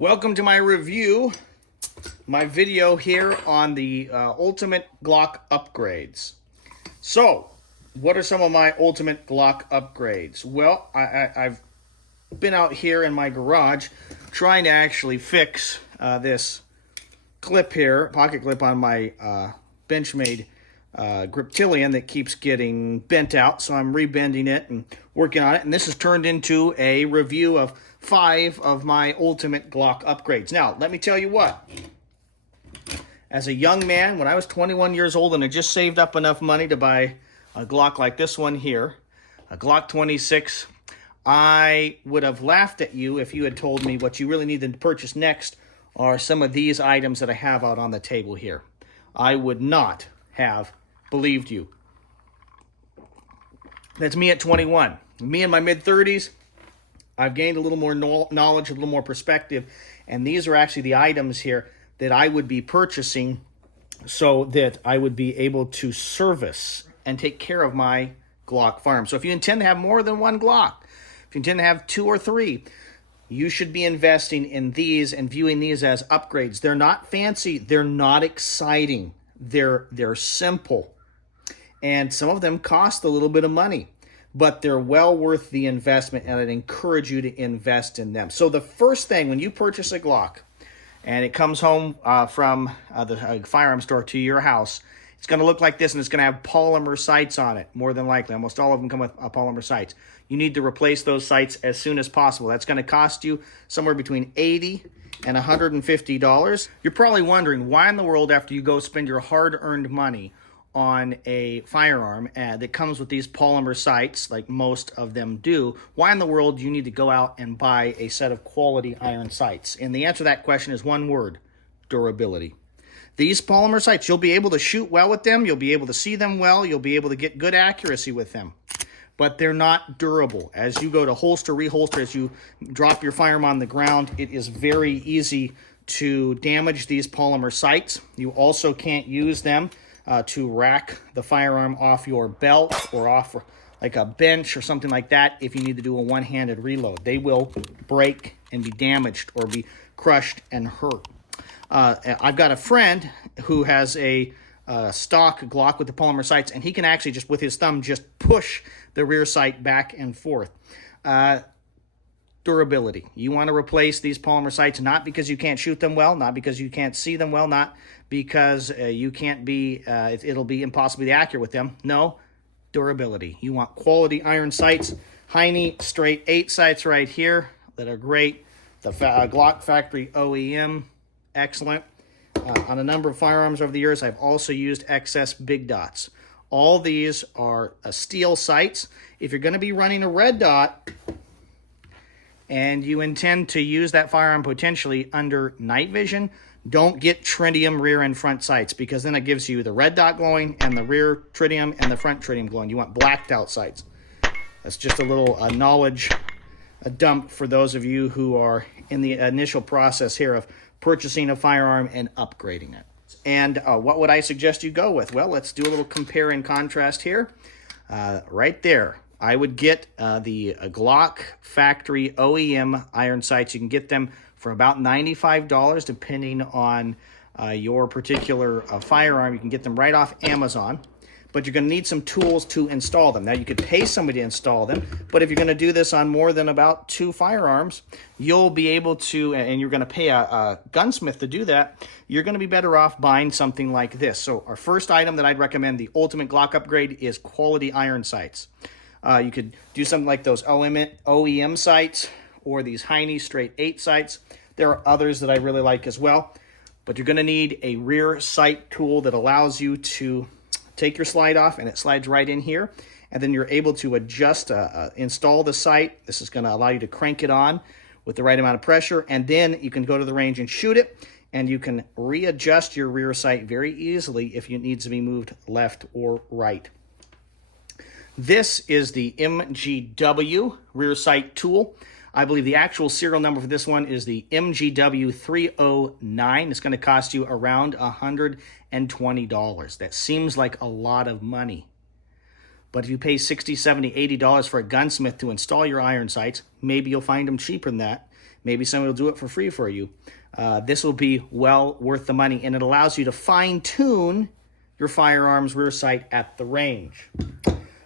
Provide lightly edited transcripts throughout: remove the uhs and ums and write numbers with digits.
Welcome to my review, my video here on the Ultimate Glock upgrades. So, what are some of my Ultimate Glock upgrades? Well, I've been out here in my garage trying to actually fix this clip here, pocket clip on my Benchmade Griptilian that keeps getting bent out, so I'm rebending it and working on it, and this has turned into a review of 5 of my Ultimate Glock upgrades. Now, let me tell you what. As a young man, when I was 21 years old and I just saved up enough money to buy a Glock like this one here, a Glock 26, I would have laughed at you if you had told me what you really needed to purchase next are some of these items that I have out on the table here. I would not have believed you. That's me at 21. Me in my mid-30s, I've gained a little more knowledge, a little more perspective, and these are actually the items here that I would be purchasing so that I would be able to service and take care of my Glock firearm. So if you intend to have more than one Glock, if you intend to have 2 or 3, you should be investing in these and viewing these as upgrades. They're not fancy. They're not exciting. They're simple. And some of them cost a little bit of money, but they're well worth the investment, and I'd encourage you to invest in them. So the first thing, when you purchase a Glock, and it comes home from the firearm store to your house, it's going to look like this, and it's going to have polymer sights on it, more than likely. Almost all of them come with polymer sights. You need to replace those sights as soon as possible. That's going to cost you somewhere between $80 and $150. You're probably wondering, why in the world, after you go spend your hard-earned money on a firearm that comes with these polymer sights, like most of them do, why in the world do you need to go out and buy a set of quality iron sights? And the answer to that question is one word: durability. These polymer sights, you'll be able to shoot well with them, you'll be able to see them well, you'll be able to get good accuracy with them, but they're not durable. As you go to holster, reholster, as you drop your firearm on the ground, it is very easy to damage these polymer sights. You also can't use them to rack the firearm off your belt or off like a bench or something like that if you need to do a one-handed reload. They will break and be damaged or be crushed and hurt. I've got a friend who has a stock Glock with the polymer sights, and he can actually just with his thumb just push the rear sight back and forth. Durability. You want to replace these polymer sights not because you can't shoot them well, not because you can't see them well, not because you can't be, it'll be impossibly accurate with them. No, durability. You want quality iron sights. Heine straight 8 sights right here that are great. The Glock factory OEM, excellent. On a number of firearms over the years, I've also used XS big dots. All these are steel sights. If you're going to be running a red dot and you intend to use that firearm potentially under night vision, don't get tritium rear and front sights, because then it gives you the red dot glowing and the rear tritium and the front tritium glowing. You want blacked out sights. That's just a little knowledge dump for those of you who are in the initial process here of purchasing a firearm and upgrading it. And what would I suggest you go with? Well, let's do a little compare and contrast here. Right there, I would get the Glock factory OEM iron sights. You can get them for about $95 depending on your particular firearm. You can get them right off Amazon, but you're going to need some tools to install them. Now, you could pay somebody to install them, but if you're going to do this on more than about 2 firearms, you'll be able to, and you're going to pay a gunsmith to do that, you're going to be better off buying something like this. So our first item that I'd recommend, the Ultimate Glock upgrade, is quality iron sights. You could do something like those OEM sights or these Heine straight 8 sights. There are others that I really like as well, but you're going to need a rear sight tool that allows you to take your slide off, and it slides right in here, and then you're able to adjust, install the sight. This is going to allow you to crank it on with the right amount of pressure, and then you can go to the range and shoot it, and you can readjust your rear sight very easily if it needs to be moved left or right. This is the MGW rear sight tool. I believe the actual serial number for this one is the MGW 309. It's going to cost you around $120. That seems like a lot of money. But if you pay $60, $70, $80 for a gunsmith to install your iron sights, maybe you'll find them cheaper than that. Maybe somebody will do it for free for you. This will be well worth the money, and it allows you to fine-tune your firearm's rear sight at the range.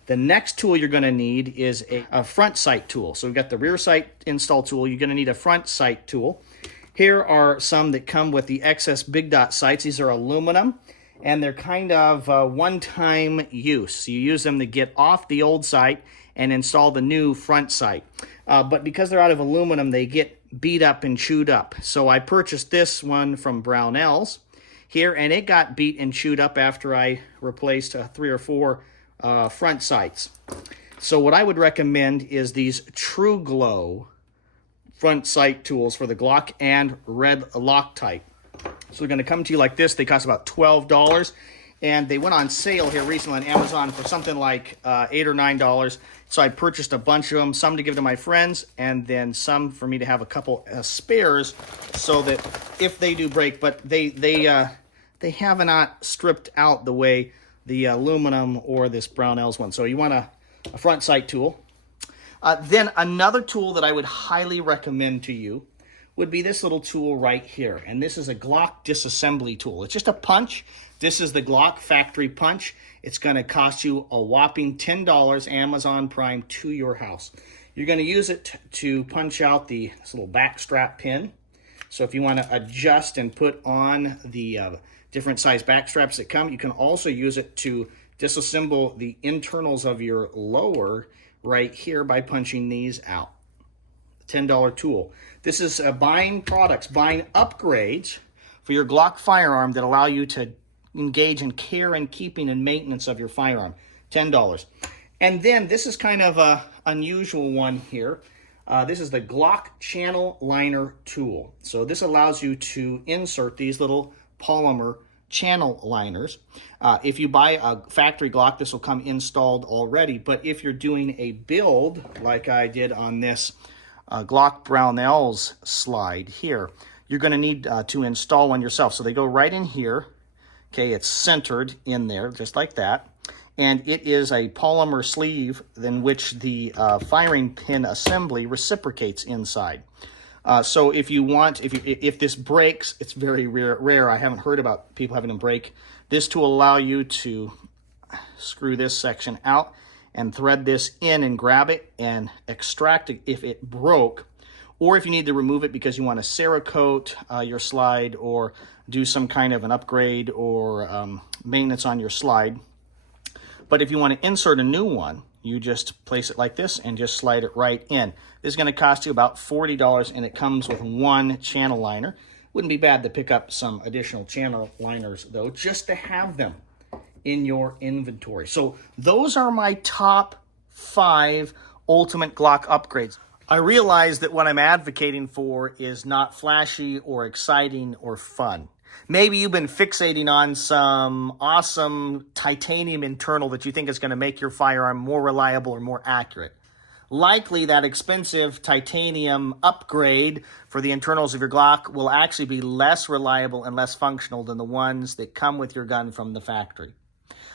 The next tool you're going to need is a front sight tool. So we've got the rear sight install tool. You're going to need a front sight tool. Here are some that come with the XS Big Dot sights. These are aluminum, and they're kind of one-time use. So you use them to get off the old sight and install the new front sight. But because they're out of aluminum, they get beat up and chewed up. So I purchased this one from Brownells here, and it got beat and chewed up after I replaced 3 or 4 front sights. So what I would recommend is these TruGlow front sight tools for the Glock and red Loctite. So they're going to come to you like this. They cost about $12, and they went on sale here recently on Amazon for something like $8 or $9. So I purchased a bunch of them, some to give to my friends, and then some for me to have a couple spares, so that if they do break, but they have not stripped out the way the aluminum or this Brownells one. So you want a front sight tool. Then another tool that I would highly recommend to you would be this little tool right here. And this is a Glock disassembly tool. It's just a punch. This is the Glock factory punch. It's going to cost you a whopping $10 Amazon Prime to your house. You're going to use it to punch out this little back strap pin. So if you want to adjust and put on the different size back straps that come, you can also use it to disassemble the internals of your lower right here by punching these out. $10 tool. This is buying upgrades for your Glock firearm that allow you to engage in care and keeping and maintenance of your firearm. $10. And then this is kind of a unusual one here. This is the Glock channel liner tool. So this allows you to insert these little polymer channel liners. If you buy a factory Glock, this will come installed already. But if you're doing a build like I did on this Glock Brownells slide here, you're going to need to install one yourself. So they go right in here. Okay, it's centered in there just like that. And it is a polymer sleeve in which the firing pin assembly reciprocates inside. So if you want, if this breaks, it's very rare. I haven't heard about people having them break. This tool will allow you to screw this section out and thread this in and grab it and extract it if it broke, or if you need to remove it because you want to Cerakote your slide or do some kind of an upgrade or maintenance on your slide. But if you want to insert a new one, you just place it like this and just slide it right in. This is going to cost you about $40, and it comes with one channel liner. Wouldn't be bad to pick up some additional channel liners, though, just to have them in your inventory. So those are my top 5 ultimate Glock upgrades. I realize that what I'm advocating for is not flashy or exciting or fun. Maybe you've been fixating on some awesome titanium internal that you think is going to make your firearm more reliable or more accurate. Likely that expensive titanium upgrade for the internals of your Glock will actually be less reliable and less functional than the ones that come with your gun from the factory.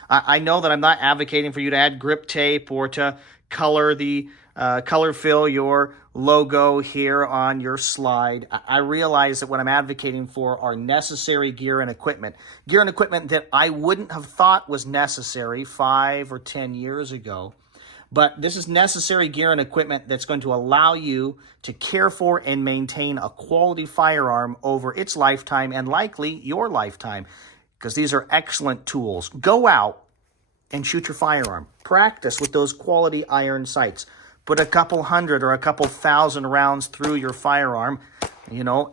I know that I'm not advocating for you to add grip tape or to color fill your logo here on your slide. I realize that what I'm advocating for are necessary gear and equipment. Gear and equipment that I wouldn't have thought was necessary 5 or 10 years ago. But this is necessary gear and equipment that's going to allow you to care for and maintain a quality firearm over its lifetime and likely your lifetime, because these are excellent tools. Go out and shoot your firearm. Practice with those quality iron sights. Put a couple hundred or a couple thousand rounds through your firearm,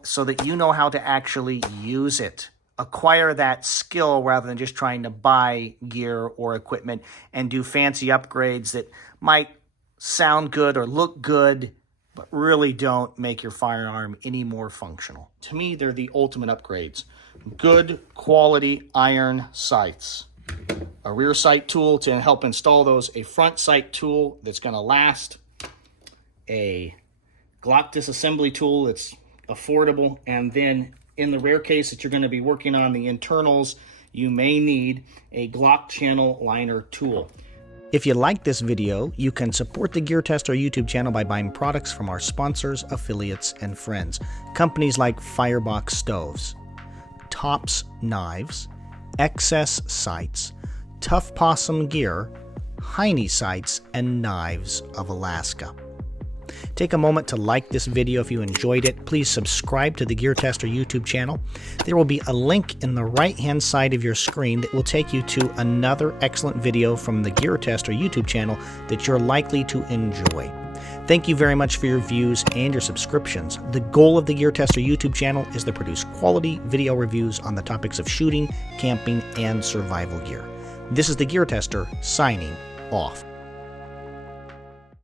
so that you know how to actually use it. Acquire that skill rather than just trying to buy gear or equipment and do fancy upgrades that might sound good or look good, but really don't make your firearm any more functional. To me, they're the ultimate upgrades. Good quality iron sights. A rear sight tool to help install those, a front sight tool that's going to last, a Glock disassembly tool that's affordable, and then in the rare case that you're going to be working on the internals, you may need a Glock channel liner tool. If you like this video, you can support the GearTester YouTube channel by buying products from our sponsors, affiliates, and friends. Companies like Firebox Stoves, Tops Knives, Excess Sights, Tough Possum Gear, Heine Sights, and Knives of Alaska. Take a moment to like this video if you enjoyed it. Please subscribe to the GearTester YouTube channel. There will be a link in the right-hand side of your screen that will take you to another excellent video from the GearTester YouTube channel that you're likely to enjoy. Thank you very much for your views and your subscriptions. The goal of the GearTester YouTube channel is to produce quality video reviews on the topics of shooting, camping, and survival gear. This is the GearTester signing off.